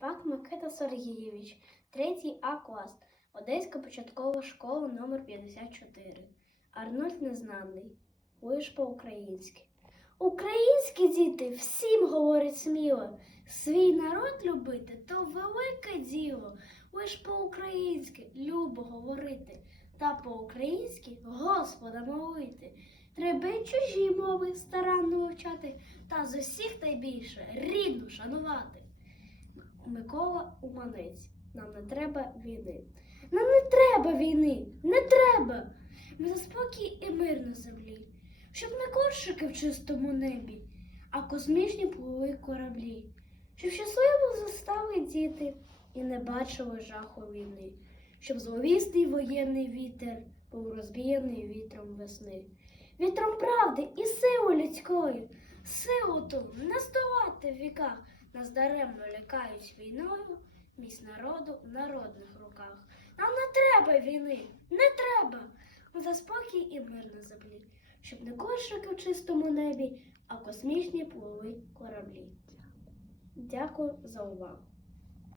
Шпак Микита Сергійович, 3 А клас, Одеська початкова школа номер 54. Арнольд Незнаний. Ж по-українськи. Українські діти всім говорять сміло. Свій народ любити то велике діло. Ж по-українськи любо говорити, та по-українськи Господа молити. Треба й чужі мови старанно вивчати, та з усіх найбільше рідну шанувати. Микола Уманець. Нам не треба війни. Нам не треба війни, не треба. Ми за спокій і мир на землі, щоб не коршики в чистому небі, а космічні пливли кораблі, щоб щасливо застали діти і не бачили жаху війни, щоб зловісний воєнний вітер був розвіяний вітром весни, вітром правди і сили людської, силу ту не здолати в віках, нас даремно лякають війною, міць народу в народних руках. Нам не треба війни, не треба. За спокій і мир на землі, щоб не кошики в чистому небі, а космічні плови кораблі. Дякую за увагу.